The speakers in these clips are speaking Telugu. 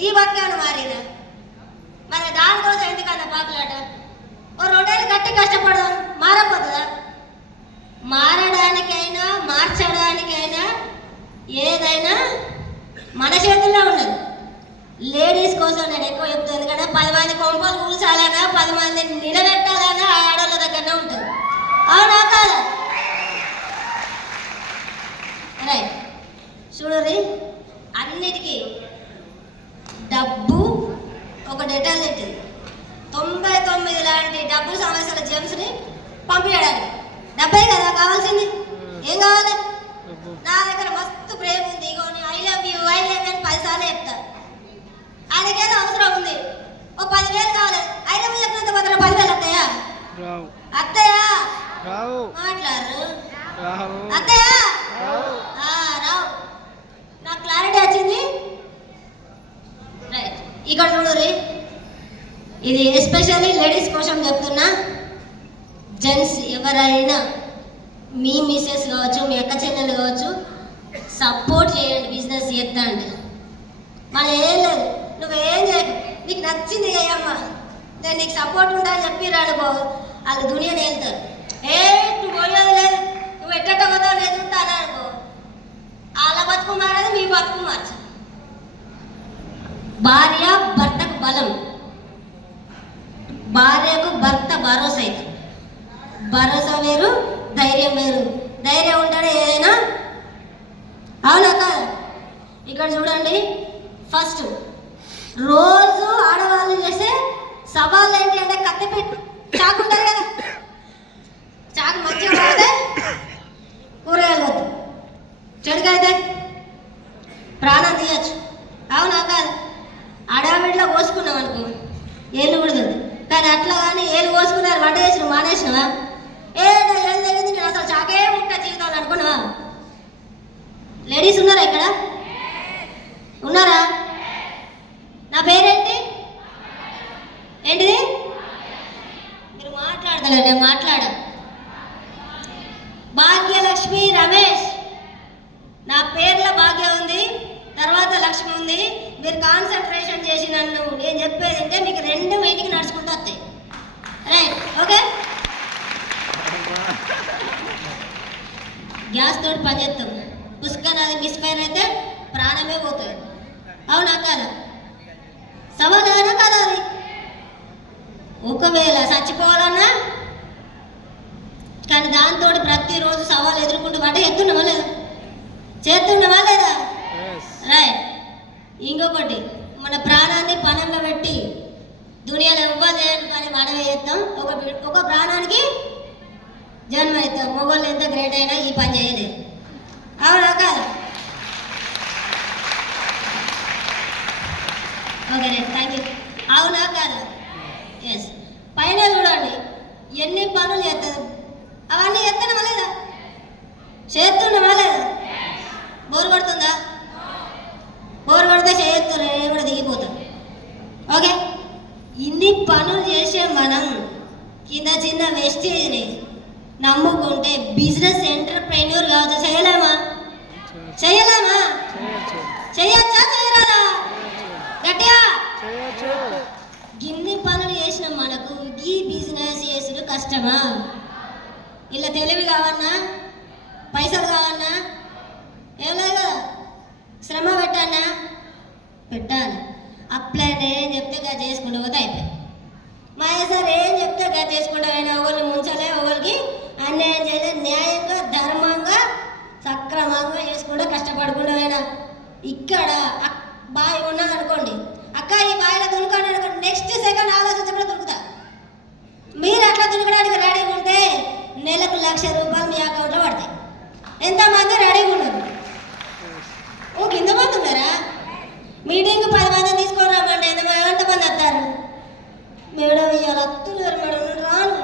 నీ బతికేమని మారినా మరి దానికోసం ఎందుకన్నా పాకులాట? ఓ 2 ఏళ్ళు గట్టి కష్టపడదాం, మారపోతుందా? మారడానికైనా మార్చడానికైనా ఏదైనా మన చేతుల్లో ఉండదు. లేడీస్ కోసం నేను ఎక్కువ చెప్తాను, ఎందుకంటే 10 మంది కొంపలు కూల్చాలన్నా 10 మందిని నిలబెట్టాలన్నా ఆడవాళ్ళ దగ్గరనే ఉంటుంది. అవునా కాదా? రైట్. చూడరి, అన్నిటికీ డబ్బు ఒక డెటాల్ పెట్టింది. 99 లాంటి డబ్బు సమస్యల జెమ్స్ని పంపించడానికి డబ్బే కదా కావాల్సింది. ఏం కావాలి? నా దగ్గర మస్తు ప్రేమ ఉంది, ఇగోని ఐ లవ్ యూ అని 10 సార్లు చెప్తా. ఆయనకేదో అవసరం ఉంది, ఓ 10,000 కావాలి. ఐ లవ్ యూ చెప్పినంత మాత్రం 10,000 వస్తాయా? అత్తయ్యా మాట్లాడరు. అత్తయ్యా రావు. నాకు క్లారిటీ వచ్చింది. రైట్. ఇక్కడ చూడరి, ఇది ఎస్పెషల్లీ లేడీస్ కోసం చెప్తున్నా. జెంట్స్ ఎవరైనా మీ మిస్సెస్ కావచ్చు, మీ అక్క చెల్లెలు కావచ్చు, సపోర్ట్ చేయండి. బిజినెస్ చేస్తా అంటే మనం ఏం లేదు, నువ్వేం చేయకు, నీకు నచ్చింది అయ్యమ్మా, నేను నీకు సపోర్ట్ ఉంటా అని చెప్పి రాడుకో, వాళ్ళు దునియాని వెళ్తారు. నువ్వు పోయేది లేదు, నువ్వు ఎట్ట పోతావు లేదు ఉంటాను అనుకో, వాళ్ళ బతుకు మారదు, మీ బతుకు మార్చు. భార్య భర్తకు బలం, భార్యకు భర్త భరోసా అవుతుంది. భరోసా వేరు, ధైర్యం వేరు. ధైర్యం ఉంటేనే ఏదైనా. అవునా కాదు? ఇక్కడ చూడండి, ఫస్ట్ రోజు ఆడవాళ్ళు చేసే సవాళ్ళు ఏంటి అంటే కత్తి పెట్టి చాకు ఉంటుంది కదా, చాకు మంచిగా పడితే కూరగాయలు వద్దు, చెడుకైతే ప్రాణం తీయచ్చు. అవునా కాదు? అడావిడిలో కోసుకున్నాం అనుకో ఏళ్ళు కూడా, కానీ అట్లా కానీ ఏళ్ళు కోసుకున్నారు వంట చేసిన మానేసినవా? ఏళ్ళు తగ్గింది, నేను అసలు చాకే ఉంటా జీవితాలు అనుకున్నావా? లేడీస్ ఉన్నారా ఇక్కడ? ఉన్నారా? నా పేరేంటి? ఏంటిది? మీరు మాట్లాడతారా? నేను మాట్లాడా. భాగ్యలక్ష్మి రమేష్. నా పేర్లో భాగ్య ఉంది, తర్వాత లక్ష్మి ఉంది. మీరు కాన్సన్ట్రేషన్ చేసి నన్ను నేను చెప్పేది అంటే మీకు 2 మీటింగ్ నడుచుకుంటూ వస్తాయి. Right, okay. గ్యాస్ తోటి పనిచేస్తాం, పుష్కర్ అది మిస్ఫైర్ అయితే ప్రాణమే పోతుంది. అవునా కాదా? సమాధానం కదా అది. ఒకవేళ చచ్చిపోవాలన్నా కానీ దాంతో ప్రతిరోజు సవాలు ఎదుర్కొంటూ వంట ఎత్తున్నామా లేదా? చేస్తున్నామా లేదా? రైట్. ఇంకొకటి, మన ప్రాణాన్ని పణంగా పెట్టి దునియాలో ఇవ్వలేని పని మనమే చేస్తాం. ఒక ప్రాణానికి జన్మ ఇస్తాం. మొగోళ్ళు ఎంత గ్రేట్ అయినా ఈ పని చేయలేదు. అవునా కాదు? Okay right, thank you. అవునా కాదు? ఎస్. పైన చూడండి ఎన్ని పనులు చేస్తారు, అవన్నీ చేస్తున్నామా లేదా? చేస్తున్నామా లేదా? బోరు పడుతుందా? బోరు పడితే చేయొచ్చు, కూడా దిగిపోతాం. ఓకే. ఇన్ని పనులు చేసే మనం కింద చిన్న వేస్టేజ్ని నమ్ముకుంటే బిజినెస్ ఎంటర్ప్రెన్యూర్ కావచ్చు. చేయలేమా? చేయలేమా? చేయొచ్చా? చేయరాదా? గట్టిగా. గిన్ని పనులు చేసిన మనకు ఈ బిజినెస్ చేసుడు కష్టమా? ఇలా తెలివి కావన్నా, పైసలు కావన్నా, ఏం లేదు, శ్రమ పెట్టానా? పెట్టాలి. అప్లైన్ ఏం చెప్తే గా చేసుకుంటూ పోతే అయిపోయి. సార్ ఏం చెప్తే గా చేసుకుంటూ అయినా ఒకళ్ళు ముంచలే, ఒకరికి అన్యాయం చేయలే, న్యాయంగా ధర్మంగా సక్రమంగా చేసుకుంటూ కష్టపడకుండా అయినా. ఇక్కడ బావి ఉన్నది అనుకోండి, అక్క ఈ బావిలో దునుకోండి అనుకోండి, నెక్స్ట్ సెకండ్ ఆలోచించకుండా దునుకుతా. మీరు అట్లా దునకడానికి రెడీగా ఉంటే నెలకు ₹1,00,000 మీ అకౌంట్లో పడతాయి. ఎంతమంది రెడీగా ఉన్నారు? ఎంతమంది ఉన్నారా? మీటింగ్ 10 మందిని తీసుకొని రమ్మండి, ఎంతమంది వస్తారు? మేడం ఇవాళ వస్తున్నారు మేడం, నేను రాను.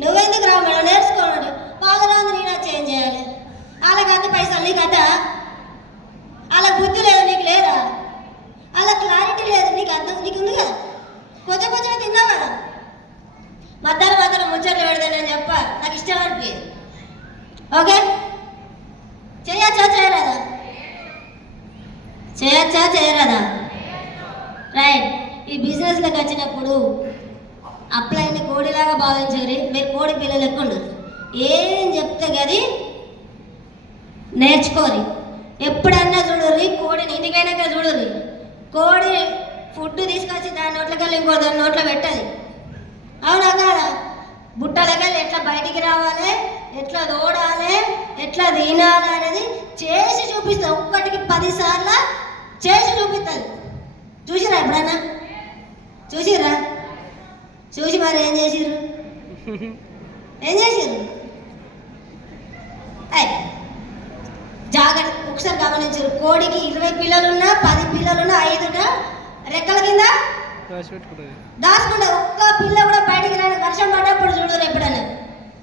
నువ్వెందుకు రా మేడం, నేర్చుకోండి. వాళ్ళ రాదు నేను చేంజ్ చేయాలి. వాళ్ళకి అంత పైసలు నీకు అంత, వాళ్ళకి బుద్ధి లేదు, నీకు లేదా? వాళ్ళకి క్లారిటీ లేదు, నీకు అర్థం నీకు ఉంది కదా. కొంచెం కొంచెం తిన్నావు కదా. మధ్యాహ్నం ముచ్చట్లు పెడతా నేను చెప్ప, నాకు ఇష్టం అనిపించేది. ఓకే. చేయొచ్చా చేయరాదా? చేయొచ్చా చేయరాదా? బిజినెస్లోకి వచ్చినప్పుడు అప్లైని కోడిలాగా భావించారు. మీరు కోడి పిల్లలు ఎక్కువ ఉండరు. ఏం చెప్తే గది నేర్చుకోరు. ఎప్పుడన్నా చూడరు కోడిని, ఇంటికైనాక చూడరు. కోడి ఫుడ్ తీసుకొచ్చి దాని నోట్లకెళ్ళి ఇంకో దాని నోట్లో పెట్టదు. అవునా కాదా? బుట్టలకెళ్ళి ఎట్లా బయటికి రావాలి, ఎట్లా దూడాలి, ఎట్లా తినాలి అనేది చేసి చూపిస్తుంది. ఒక్కటికి 10 సార్లు చేసి చూపిస్తుంది. చూసిరా ఎప్పుడన్నా? చూసిరా? చూసి మరి ఏం చేసిర్రు? ఏం చేసిర్రు? జాగ్రత్త ఒకసారి గమనించారు. కోడికి 20 పిల్లలున్నా, 10 పిల్లలున్నా, 5 రెక్కల కింద దాచుకుంటే ఒక్క పిల్ల కూడా బయటికి రాని. వర్షం పడ్డప్పుడు చూడరు ఎప్పుడన్నా.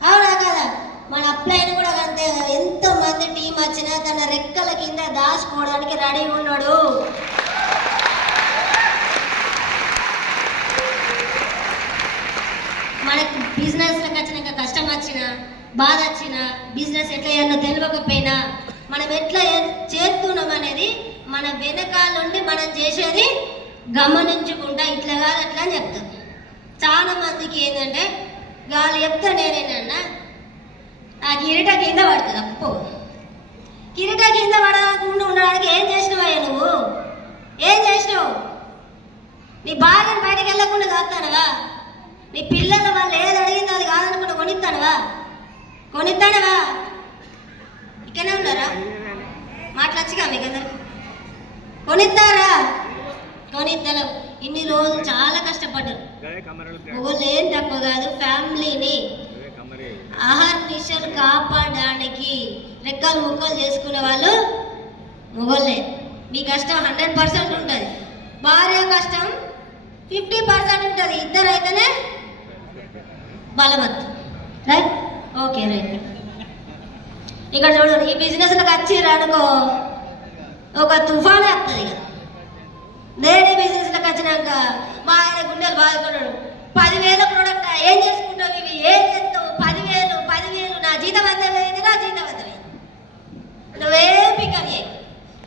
అవునా కదా? మన అప్లైన్ కూడా అంతే. ఎంతో మంది టీం వచ్చినా తన రెక్కల కింద దాచుకోవడానికి రెడీ ఉన్నాడు. మనకి బిజినెస్లోకి వచ్చినాక కష్టం వచ్చినా, బాధ వచ్చినా, బిజినెస్ ఎట్లా చేయాలో తెలియకపోయినా మనం ఎట్లా చేస్తున్నాం అనేది మన వెనకాల నుండి మనం చేసేది గమనించుకుంటా ఇట్లా కాదు అట్లా అని చెప్తాం. చాలా మందికి ఏంటంటే గాలి చెప్తా నేనేనన్నా ఆ కిరీట కింద పడుతుంది. అప్పు కిరీట కింద పడకుండా ఉండడానికి ఏం చేసినావయ్యా నువ్వు? ఏం చేసినావు? నీ భార్యను బయటకు వెళ్ళకుండా కాస్తానవా? నీ పిల్లల వాళ్ళు ఏది అడిగిందో అది కాదనుకుంటా కొనిస్తానవా? ఇక్కడనే ఉన్నారా? మాట్లాడచ్చుగా మీకు అందరు కొనిస్తారా? కొనిద్దరు. ఇన్ని రోజులు చాలా కష్టపడ్డారు. మొగోళ్ళు ఏం తక్కువ కాదు. ఫ్యామిలీని ఆహార్నిశలు కాపాడడానికి రెక్కలు ముక్కలు చేసుకునే వాళ్ళు మొగోళ్ళే. మీ కష్టం 100% ఉంటుంది. భార్య కష్టం 50% ఉంటుంది. ఇద్దరు అయితేనే బలవత్తు. రైట్? Okay right. ఇక్కడ చూడండి, ఈ బిజినెస్లోకి వచ్చిర్రు అనుకో ఒక తుఫానే వస్తుంది. ఇక నేను ఈ బిజినెస్లోకి వచ్చినాక మా ఆయన గుండెలు బాదుకున్నాడు. 10,000 ప్రోడక్ట్ ఏం చేసుకుంటావు? ఇవి ఏం చేస్తావు? 10,000 నా జీతం అంతమైంది. నా జీతం అంతమైంది. నువ్వేం పికప్ చేయి.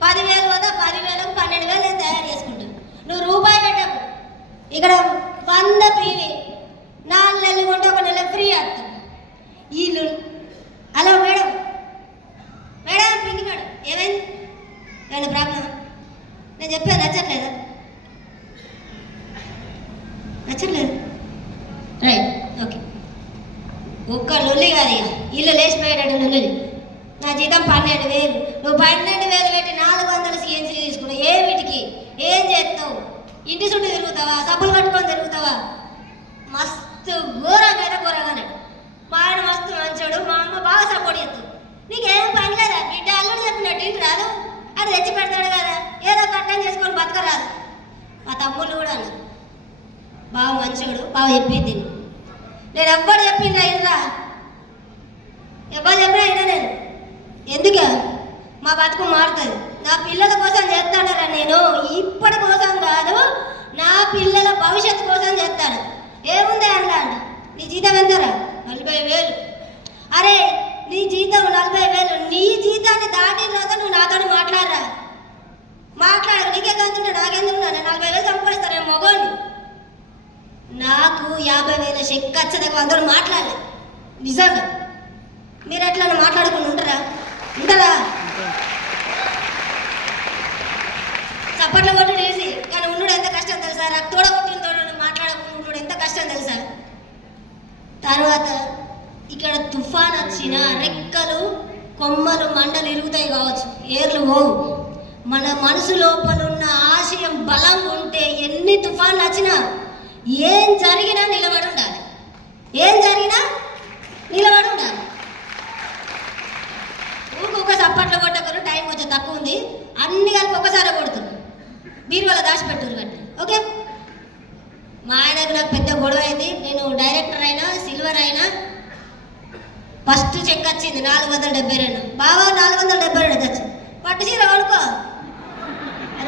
10,000 వద్ద 10,000కు 12,000 నేను తయారు చేసుకుంటావు. నువ్వు రూపాయి పెట్టకు. ఇక్కడ 100 పీవి 4 నెలలు కొంటే 1 నెల ఫ్రీ వస్తుంది. వీళ్ళు హలో మేడం, పిండి మేడం ఏమైంది? ఏమైనా ప్రాబ్లం? నేను చెప్పాను నచ్చట్లేదా? నచ్చట్లేదు. Right okay. ఒక్క లొల్లి కాదు. ఇక ఇల్లు లేచిపోయేటట్టు లొల్లి. నా జీతం 12,000. నువ్వు 12,000 పెట్టి 400 CNC తీసుకున్నావు. ఏ వీటికి ఏం చేస్తావు? ఇంటి చుట్టూ తిరుగుతావా? సబ్బులు కట్టుకొని తిరుగుతావా? మస్తు ఘోరంగా అయితే ఘోరంగానే. మా ఆయన మస్తు మంచోడు. మా అమ్మ బాగా సపోర్ట్ చేస్తుంది. నీకేం పని లేదా బిడ్డ? అల్లుడు చెప్పినట్టు ఇంటి రాదు, అది తెచ్చి పెడతాడు కదా, ఏదో కట్టం చేసుకొని బతకరాదు. మా తమ్ముళ్ళు కూడా అన్నారు బాగా మంచోడు, బాగా చెప్పేది. నేను ఎవ్వరు చెప్పిండ్రా ఇన్రా, ఎవరు చెప్పినా అయినా నేను ఎందుకు మా బతుకు మారుతుంది. నా పిల్లల కోసం చేస్తానరా నేను. ఇప్పటి కోసం కాదు, నా పిల్లల భవిష్యత్తు కోసం చేస్తాను. ఏముంది అన్నా? నీ జీతం ఎంతరా? 40,000. అరే నీ జీతం 40,000. నీ జీతాన్ని దాటిన తర్వాత నువ్వు నాతో మాట్లాడరా? మాట్లాడరు. నీకే కంతుంటా, నాకెందుకున్నా? నేను 40,000 సంపాదిస్తాను. నేను మగోని. నాకు 50,000 చెక్ వచ్చేదాకా అందరూ మాట్లాడలేదు. నిజంగా మీరు ఎట్లా మాట్లాడుకుని ఉంటారా? చప్పట్ల కొట్టు వేసి కానీ ఉండు ఎంత కష్టం తెలుసా? తోడ కొట్టిన తోడ మాట్లాడకుండా ఎంత కష్టం తెలుసా? తర్వాత ఇక్కడ తుఫాన్ వచ్చిన రెక్కలు కొమ్మలు మండలు ఇరుగుతాయి కావచ్చు, ఏర్లు పోవు. మన మనసు లోపల ఉన్న ఆశయం బలంగా ఉంటే ఎన్ని తుఫాన్లు వచ్చినా ఏం జరిగినా నిలబడి ఉండాలి. ఏం జరిగినా నిలబడి ఉండాలి. ఊరికొక చప్పట్లు కొట్టకరు. టైం కొంచెం తక్కువ ఉంది. అన్ని కలిపి ఒకసారి కొడుతుంది. మీరు వాళ్ళ దాచిపెట్టారు కట్టి. ఓకే. మా ఆయనకు నాకు పెద్ద గొడవ అయింది. నేను డైరెక్టర్ అయినా సిల్వర్ అయినా ఫస్ట్ చెక్ వచ్చింది 472. బాబా 472 వచ్చింది. పట్టు చీర కొనుక్కో.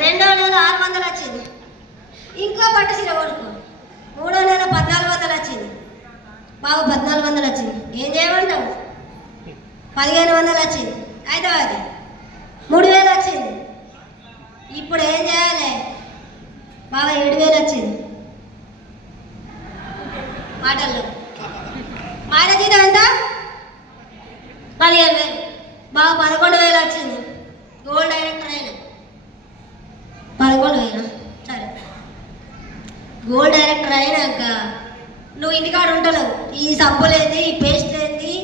2వ నెల 600 వచ్చింది. ఇంకో పట్టు చీర కొనుక్కో. 3వ నెల 1,400 వచ్చింది. బాబు 1,400 వచ్చింది. ఏం చేయమంటావు? 1,500 వచ్చింది. అయితే అది 3,000 వచ్చింది. ఇప్పుడు ఏం చేయాలి? బాబా 7,000 వచ్చింది. మాటల్లో. మా ఆయన జీతం ఎంత? 15,000. బాగా 11,000 వచ్చింది. గోల్డ్ డైరెక్టర్ అయినా 11,000. సరే, గోల్డ్ డైరెక్టర్ అయినాక నువ్వు ఇంటికాడ ఉంటలేవు. ఈ సబ్బులేంది, ఈ పేస్ట్ ఏంది,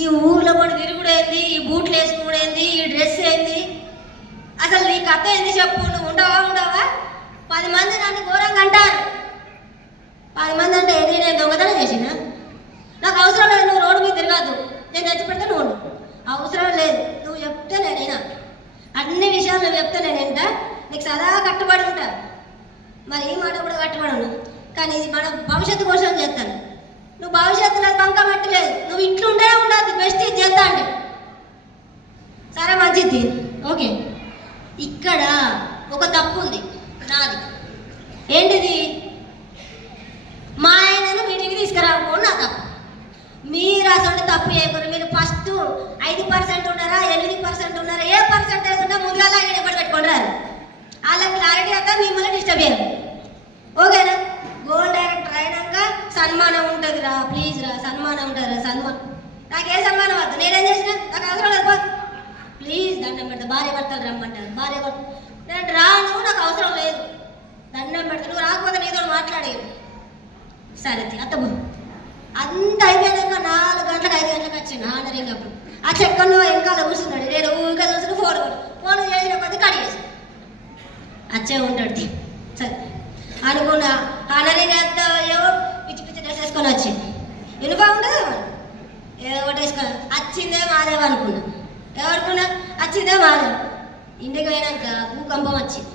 ఈ ఊర్లో కూడా తిరుగుడు ఏంది, ఈ బూట్లు వేసుకుడు ఏంది, ఈ డ్రెస్ ఏంది, అసలు నీ కథ ఏంది చెప్పు. నువ్వు ఉండవా? 10 మంది నన్ను ఘోరంగా అంటారు. 10 మంది అంటే ఏది? నేను దొంగతనం చేసిన? నాకు అవసరం లేదు. నువ్వు రోడ్డు మీద తిరగద్దు. నేను తెచ్చి పెడితే నువ్వు అవసరం లేదు. నువ్వు చెప్తే నేనైనా అన్ని విషయాలు నువ్వు చెప్తే నేనేంట నీకు సదా కట్టుబడి ఉంటా. మరి ఈ మాట కూడా కట్టుబడి ఉన్నా. కానీ ఇది మన భవిష్యత్తు కోసం చేస్తాను. నువ్వు భవిష్యత్తులో బంక పెట్టలేదు. నువ్వు ఇంట్లో ఉండే ఉండదు. బెస్ట్ ఇది చేస్తా అంటే సరే, మంచిది, ఓకే. ఇక్కడ ఒక తప్పు ఉంది నాది. ఏంటిది? మా ఆయనను మీటింగ్కి తీసుకురాకపోవడం నా తప్పు. మీరు అసలు తప్పు చేయకూడదు. మీరు ఫస్ట్ 5% ఉన్నారా, 8% ఉన్నారా, ఏ పర్సెంటేజ్ ఉన్నా ముందుగా ఆయన ఎప్పుడు పెట్టుకోండి రాదు. వాళ్ళ క్లారిటీ అంతా మిమ్మల్ని డిస్టర్బ్ చేయాలి, ఓకేనా? గోల్డ్ డైరెక్టర్ అయినాక సన్మానం ఉంటుంది రా, ప్లీజ్ రా, సన్మానం ఉంటుంది రా. సన్మానం నాకే సన్మానం వద్దు. నేనేం చేసిన? నాకు అవసరం లేదు. ప్లీజ్ దండం పెడతా. భార్య భర్తలు రమ్మంటారు. భార్య భర్త నేను రాను, నాకు అవసరం లేదు. దండం పెడతా. నువ్వు రాకపోతే నీతో మాట్లాడేది. సరే అత్తమ్మ. అంత అయిపోయాక 4 గంటలకు 5 గంటలకు వచ్చిండు ఆనరింగ్. అప్పుడు ఆ చెక్కను వెనకాల కూర్చున్నాడు. నేను ఊరికే చూసిన ఫోన్ చేసిన కొద్ది కడి చేసి వచ్చే ఉంటాడు. సరే అనుకున్నా. ఆనరింగ్ అంతా ఏవో పిచ్చి పిచ్చి డ్రెస్ వేసుకొని వచ్చింది. యూనిఫామ్ ఉంటుంది కదా, ఏదో ఒకటి వేసుకొని వచ్చిందే మాదేవ అనుకున్నా. ఎవరుకున్నా వచ్చిందే మాదేవ. ఇంటికి పోయినాక భూకంపం వచ్చింది.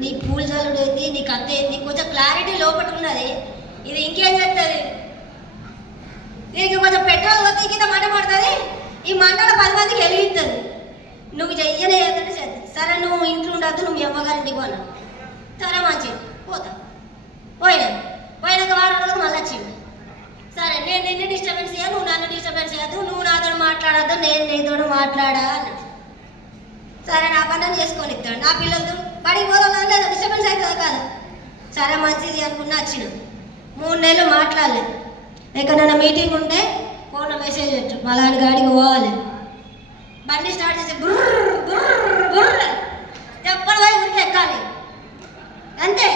నీ పూల జల్లుడు ఏంది, నీ కథ ఏంది, కొంచెం క్లారిటీ లోపల ఉన్నది. ఇది ఇంకేం చెప్తుంది? దీనికి కొంచెం పెట్రోల్ పోతే కింద మంట పడుతుంది. ఈ మంటలో 10 మందికి వెలిగిస్తుంది. నువ్వు చెయ్యనే ఏదంటే చేద్దాం. సరే, నువ్వు ఇంట్లో ఉండద్దు, నువ్వు అమ్మగారింటికి పోనా. సరే మంచిది, పోతా. పోయినాక వారం రోజులకు మళ్ళీ వచ్చింది. సరే, నేను నిన్ను డిస్టర్బెన్స్ చేయను, నువ్వు నన్ను డిస్టర్బెన్స్ చేయద్దు, నువ్వు నాతో మాట్లాడద్దు, నేను నీతో మాట్లాడా అన్నాడు. సరే, నా పని చేసుకొని ఇస్తాడు. నా పిల్లలతో బడికి పోదా లేదా, డిస్టర్బెన్స్ అవుతుందా కాదు. సరే మంచిది అనుకున్నా వచ్చిన. 3 నెలలు మాట్లాడలేదు. ఎక్కడైనా మీటింగ్ ఉంటే ఫోన్లో మెసేజ్ పెట్టు, మలాంటి గాడికి పోవాలి. బండి స్టార్ట్ చేసి చెప్పని పోయి ఊరికి ఎక్కాలి. అంతే,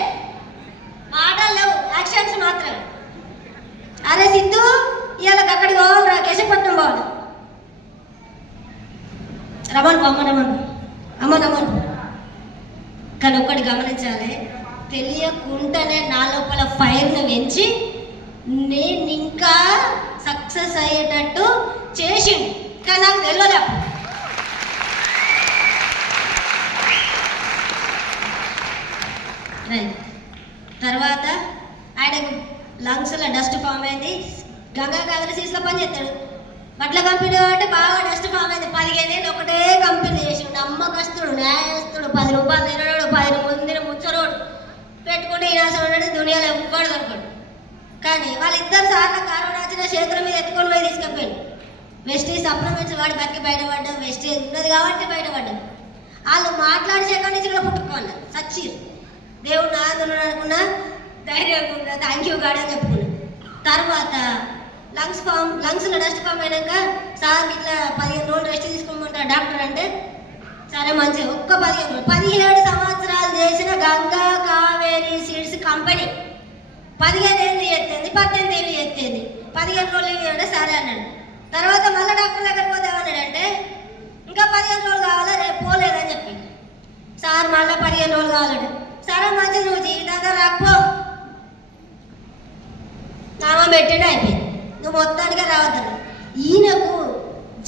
మాటలు లేవు, యాక్షన్స్ మాత్రమే. అరే సిద్ధు, ఇవాళ అక్కడికి పోవాలి రా, కేశపట్నం పోవాలి. రమ్మను. కానీ ఒక్కటి గమనించాలి, తెలియకుండానే నా లోపల ఫైర్ను పెంచి నేను ఇంకా సక్సెస్ అయ్యేటట్టు చేసిండు. కానీ నాకు తెలియదు. తర్వాత ఆయనకు లంగ్స్లో డస్ట్ ఫామ్ అయింది. గంగా కావేరి సీస్లో పనిచేస్తాడు. బట్ల కంపెనీ అంటే బాగా డస్ట్ ఫామ్ అయింది. 15 ఏళ్ళు ఒకటే కంపెనీ చేసి నమ్మకస్తుడు, న్యాయస్తుడు, 10 రూపాయలు తినడు, 10 మందిని ముచ్చరోడు పెట్టుకుంటే ఈనాడు దునియాలో ఎవ్వడు దొరకడు. కానీ వాళ్ళిద్దరు సార్లు కరోనా వచ్చిన చేతుల మీద ఎత్తుకొని పోయి తీసుకెళ్ళాడు. వెస్టేజ్ సప్లిమెంట్స్ వాడి బతికి బయటపడ్డాం. వెస్టేజ్ ఉన్నది కాబట్టి బయటపడ్డాం. వాళ్ళు మాట్లాడి సెకండ్ నుంచి కూడా పుట్టుకోవాలి. సచ్చిరు దేవుడు నాదున్నాడు అనుకున్నా, ధైర్యంగా ఉన్నా, థ్యాంక్ యూ గాడ్ అని చెప్పుకున్నా. తర్వాత లంగ్స్లో డస్ట్ ఫామ్ అయినాక సార్ ఇట్లా 15 రోజులు రెస్ట్ తీసుకోమంటారు డాక్టర్ అంటే, సరే మంచిగా ఒక్క 15 రోజులు. 17 సంవత్సరాలు చేసిన గంగా కావేరీ సీడ్స్ కంపెనీ 15 ఏళ్ళు ఎత్తేది, 18 ఏళ్ళు ఎత్తేది. 15 రోజులు ఇవ్వండి సరే అన్నాడు. తర్వాత మళ్ళీ డాక్టర్ దగ్గర పోతే ఏమన్నాడంటే, ఇంకా 15 రోజులు కావాలా, రేపు పోలేదని చెప్పి. సార్ మళ్ళీ 15 రోజులు కావాలంటే, సరే మంచిది, నువ్వు జీవితంగా రాకపో, నామం పెట్టండి, అయిపోయింది, నువ్వు మొత్తానికే రావద్దు. ఈయనకు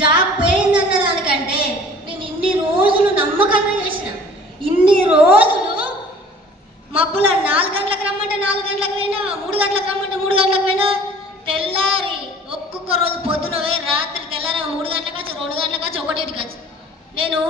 జాబ్ పోయిందన్న దానికంటే నేను ఇన్ని రోజులు నమ్మకంగా చేసిన. ఇన్ని రోజులు మబ్బుల 4 గంటలకు రమ్మంటే 4 గంటలకు పోయినా, 3 గంటలకు రమ్మంటే 3 గంటలకు పోయినా. తెల్లారి ఒక్కొక్క రోజు పొద్దున పోయి రాత్రి తెల్లారి 3 గంటలకు వచ్చి, 2 గంటలకు వచ్చి, 1కి వచ్చి. నేను